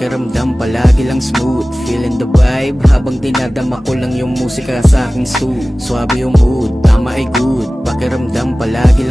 pakiramdam palagi lang smooth. Feeling the vibe habang dinadama ko lang yung musika sa aking stool. Swabe yung mood, tama ay good, pakiramdam palagi lang